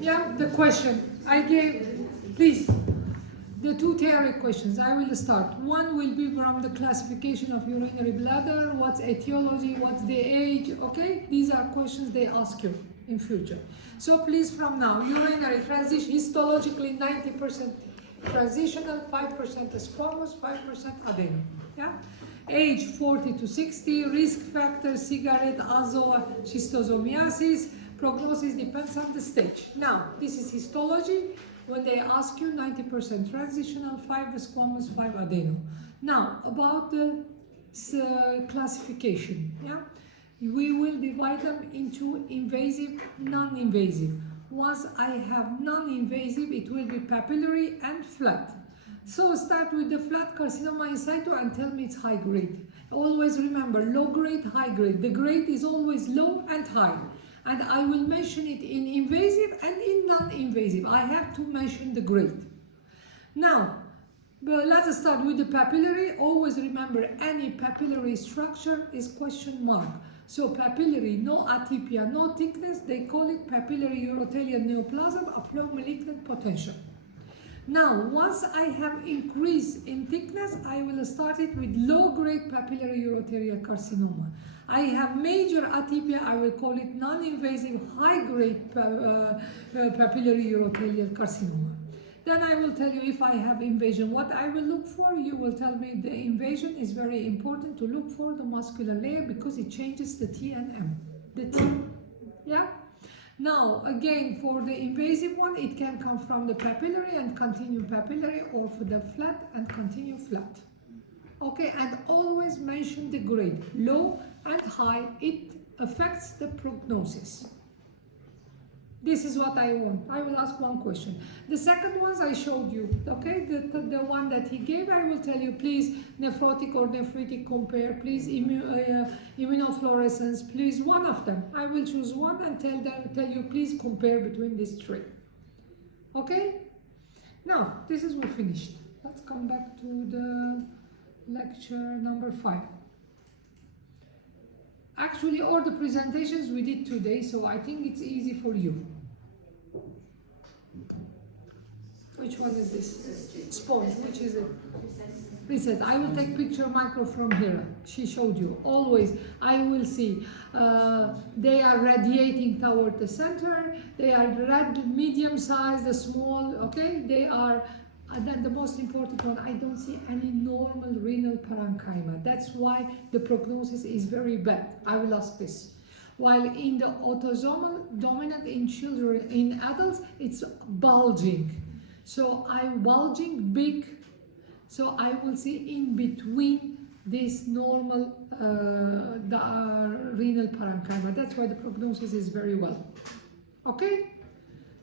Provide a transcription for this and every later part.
Yeah, the question I gave, please, the two theory questions. I will start. One will be from the classification of urinary bladder, what's etiology, what's the age, okay? These are questions they ask you in future. So please from now, urinary transition, histologically 90% transitional, 5% squamous, 5% adeno, yeah? Age 40 to 60, risk factors, cigarette, azo, schistosomiasis, prognosis depends on the stage. Now, this is histology. When they ask you 90% transitional, 5 squamous, 5 adeno. Now, about the classification, yeah? We will divide them into invasive, non-invasive. Once I have non-invasive, it will be papillary and flat. So start with the flat carcinoma in situ and tell me it's high grade. Always remember, low grade, high grade. The grade is always low and high. And I will mention it in invasive and in non-invasive. I have to mention the grade. Now, let's start with the papillary. Always remember, any papillary structure is question mark. So papillary, no atypia, no thickness, they call it papillary urothelial neoplasm of low malignant potential. Now, once I have increase in thickness, I will start it with low-grade papillary urothelial carcinoma. I have major atypia, I will call it non-invasive, high-grade papillary urothelial carcinoma. Then I will tell you if I have invasion, what I will look for. You will tell me the invasion is very important to look for the muscular layer because it changes the T and M, the T, yeah? Now, again, for the invasive one, it can come from the papillary and continue papillary, or for the flat and continue flat. Okay, and always mention the grade, low and high. It affects the prognosis. This is what I want. I will ask one question. The second ones I showed you, okay? The one that he gave, I will tell you, please, nephrotic or nephritic compare, please, immunofluorescence, please, one of them. I will choose one and tell you, please compare between these three. Okay? Now, this is we're finished. Let's come back to the lecture number 5. Actually, all the presentations we did today, so I think it's easy for you. Which one is this? Sponge, which is it? Reset. I will take picture micro from here. She showed you. Always, I will see. They are radiating toward the center. They are medium size, the small, okay? They are, and then the most important one, I don't see any normal renal parenchyma. That's why the prognosis is very bad. I will ask this. While in the autosomal dominant in children, in adults, it's bulging. So I'm bulging big. So I will see in between this normal renal parenchyma. That's why the prognosis is very well. Okay?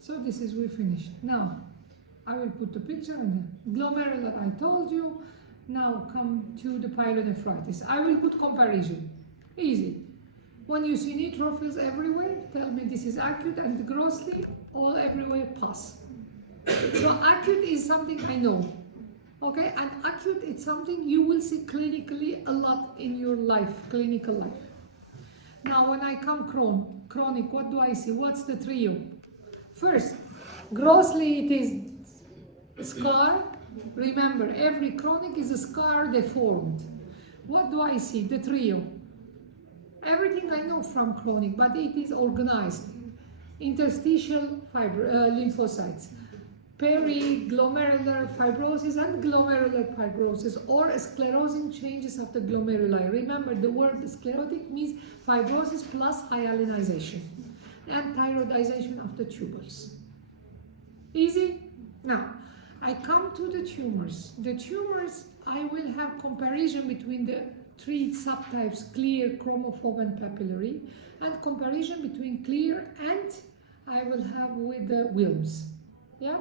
So this is, we finished. Now, I will put the picture in the glomerular, I told you. Now come to the pyelonephritis. I will put comparison. Easy. When you see neutrophils everywhere, tell me this is acute, and grossly, all everywhere pass. So acute is something I know. Okay, and acute it's something you will see clinically a lot in your life, clinical life. Now when I come chronic, what do I see? What's the trio? First, grossly it is scar. Remember, every chronic is a scar deformed. What do I see? The trio. Everything I know from chronic, but it is organized. Interstitial lymphocytes, periglomerular fibrosis and glomerular fibrosis, or sclerosing changes of the glomeruli. Remember, the word sclerotic means fibrosis plus hyalinization and thyroidization of the tubules. Easy? Now, I come to the tumors. The tumors, I will have comparison between the 3 subtypes, clear, chromophobe, and papillary, and comparison between clear and I will have with the Wilms. Yeah.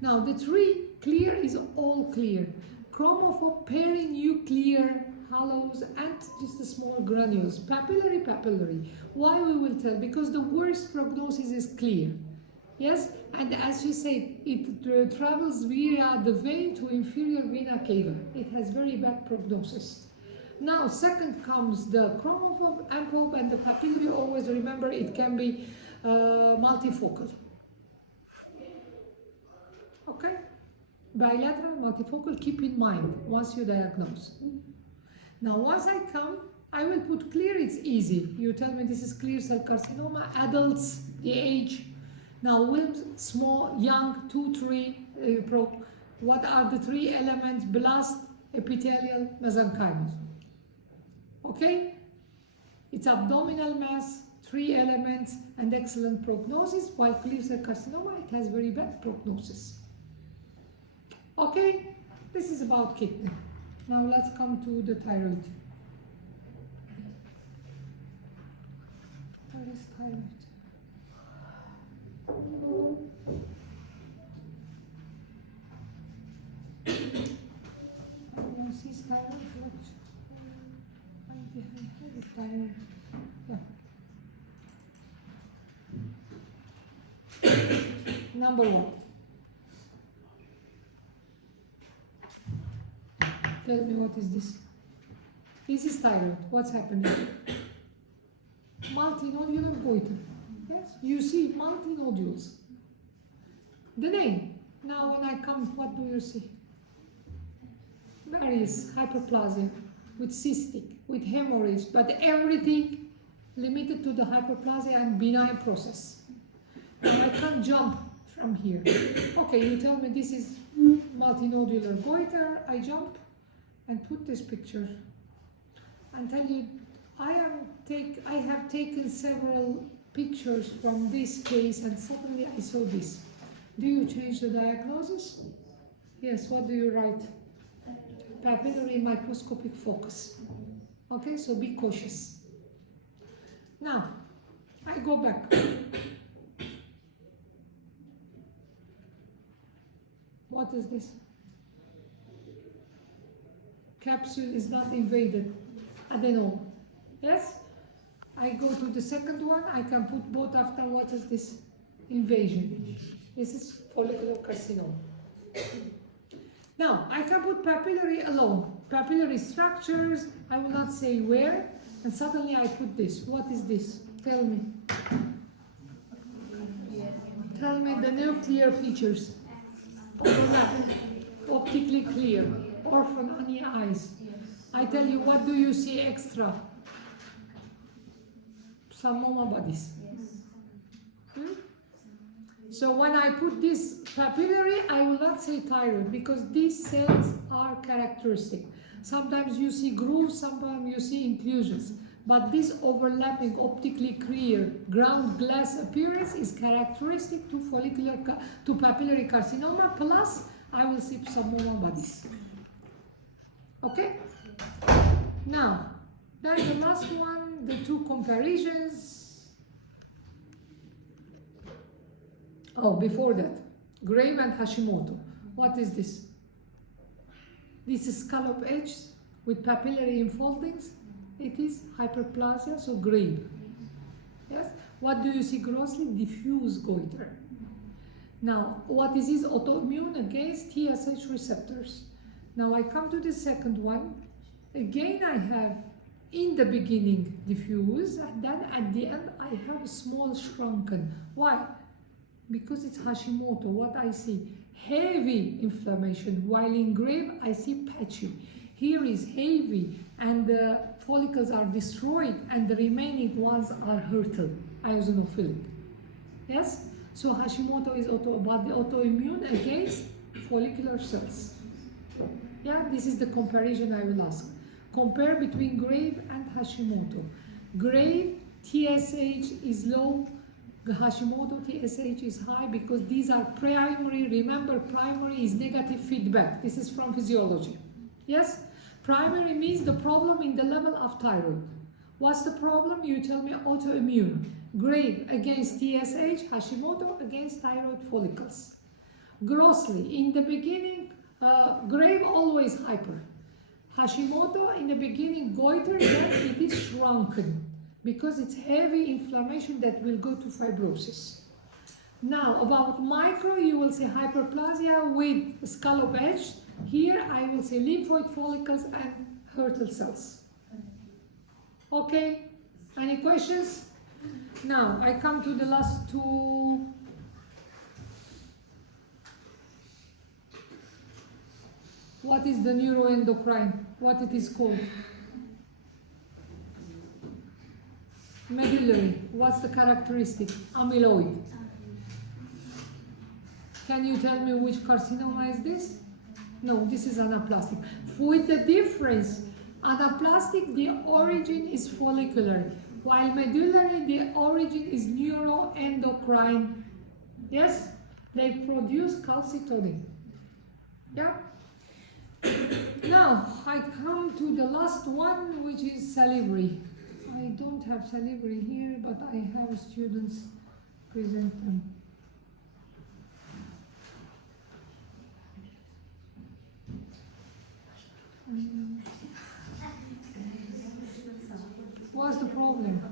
Now the 3 clear is all clear. Chromophobe, perinuclear hollows, and just the small granules. Papillary. Why we will tell? Because the worst prognosis is clear. Yes, and as you said, it travels via the vein to inferior vena cava. It has very bad prognosis. Now, second comes the chromophobe, amphobe, and the papillary. Always remember, it can be multifocal. bilateral, multifocal, keep in mind once you diagnose. Now, once I come, I will put clear, it's easy. You tell me this is clear cell carcinoma, adults, the age. Now, Wilms, small, young, 2, 3, what are the 3 elements? Blast, epithelial, mesenchymal. Okay? It's abdominal mass, 3 elements, and excellent prognosis, while clear cell carcinoma, it has very bad prognosis. Okay? This is about kidney. Now let's come to the thyroid. Where is thyroid? You see thyroid? I have a thyroid. Yeah. Number 1. Tell me, what is this? This is thyroid. What's happening? Multinodular goiter. Yes, you see multinodules. The name. Now when I come, what do you see? Various hyperplasia with cystic, with hemorrhage, but everything limited to the hyperplasia and benign process. Now I can't jump from here. Okay, you tell me this is multinodular goiter. I jump and put this picture and tell you I have taken several pictures from this case and suddenly I saw this. Do you change the diagnosis? Yes, what do you write? Papillary microscopic focus. Okay, so be cautious. Now, I go back. What is this? Capsule is not invaded. Adenoma. Yes? I go to the second one. I can put both after. What is this? Invasion. This is follicular carcinoma. Now, I can put papillary alone. Papillary structures, I will not say where, and suddenly I put this. What is this? Tell me. Tell me the nuclear features. Overlap. Optically clear. Orphan on your eyes. I tell you, what do you see extra? Some moma bodies. So when I put this papillary, I will not say thyroid because these cells are characteristic. Sometimes you see grooves, sometimes you see inclusions. But this overlapping, optically clear, ground glass appearance is characteristic to papillary carcinoma, plus I will see some moma bodies. Okay? Now, then the last one, the 2 comparisons. Oh, before that, Grave and Hashimoto. What is this? This is scallop edge with papillary enfoldings. It is hyperplasia, so Grave. Yes? What do you see grossly? Diffuse goiter. Now, what is this? Autoimmune against TSH receptors. Now I come to the second one. Again, I have in the beginning diffuse, and then at the end I have small shrunken. Why? Because it's Hashimoto. What I see? Heavy inflammation, while in Grave I see patchy. Here is heavy and the follicles are destroyed and the remaining ones are hurtle, eosinophilic. Yes? So Hashimoto is autoimmune against follicular cells. Yeah, this is the comparison I will ask. Compare between Grave and Hashimoto. Grave, TSH is low. Hashimoto, TSH is high because these are primary. Remember, primary is negative feedback. This is from physiology. Yes? Primary means the problem in the level of thyroid. What's the problem? You tell me autoimmune. Grave against TSH, Hashimoto against thyroid follicles. Grossly, in the beginning, Grave always hyper. Hashimoto in the beginning goiter, then it is shrunken because it's heavy inflammation that will go to fibrosis. Now about micro, you will say hyperplasia with scallop edge. Here I will say lymphoid follicles and hurtle cells. Okay, any questions? Now I come to the last 2. What is the neuroendocrine? What it is called? Medullary. What's the characteristic? Amyloid. Can you tell me which carcinoma is this? No, this is anaplastic. With the difference, anaplastic, the origin is follicular, while medullary, the origin is neuroendocrine. Yes? They produce calcitonin. Yeah? Now, I come to the last one, which is salivary. I don't have salivary here, but I have students present them. What's the problem?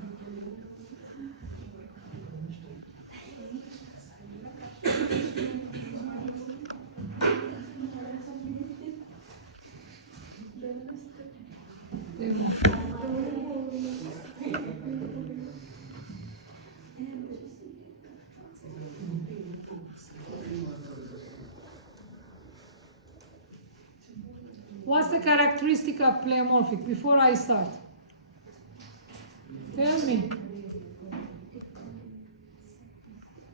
What's the characteristic of pleomorphic? Before I start, tell me.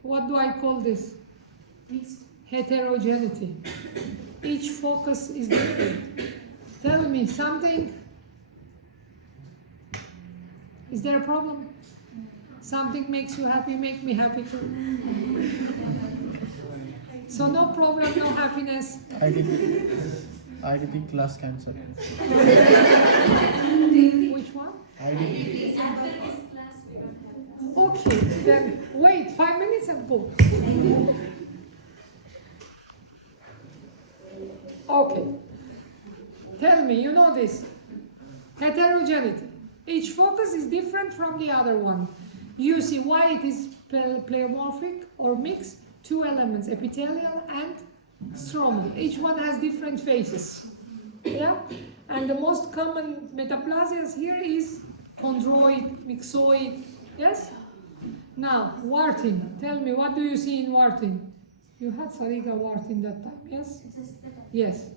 What do I call this? Heterogeneity. Each focus is different. Tell me something. Is there a problem? Something makes you happy, make me happy too. So no problem, no happiness. IDP class cancer. Which one? IDP. Okay, then wait 5 minutes and go. Okay. Tell me, you know this. Heterogeneity. Each focus is different from the other one. You see why it is pleomorphic or mixed? Two elements, epithelial and stromal. Each one has different faces. Yeah? And the most common metaplasias here is chondroid, myxoid. Yes? Now, warting. Tell me, what do you see in warting? You had Sariga warting that time, yes? Yes.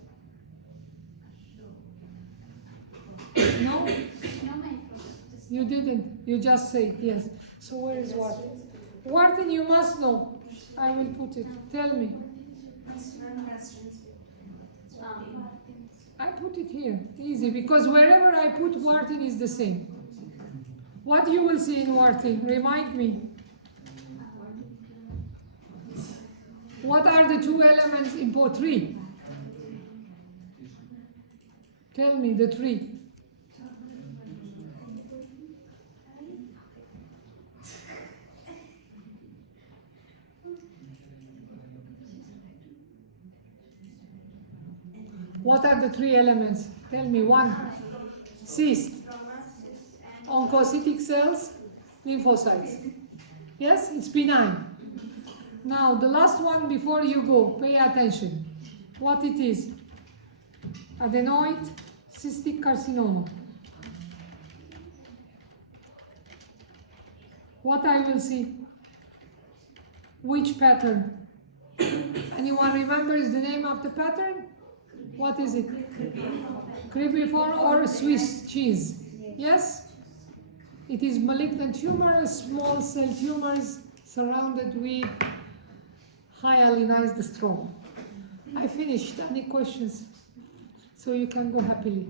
No? You didn't. You just said yes. So where is warting? Warting you must know. I will put it. Tell me. I put it here. Easy. Because wherever I put warting is the same. What you will see in warting? Remind me. What are the two elements in three? Tell me the three. What are the three elements? Tell me one. Cyst. Oncocytic cells, lymphocytes. Yes, it's benign. Now, the last one before you go, pay attention. What it is? Adenoid cystic carcinoma. What I will see? Which pattern? Anyone remembers the name of the pattern? What is it? Cribriform or Swiss cheese? Yes? It is malignant tumor, small cell tumors surrounded with hyalinized stroma. I finished. Any questions? So you can go happily.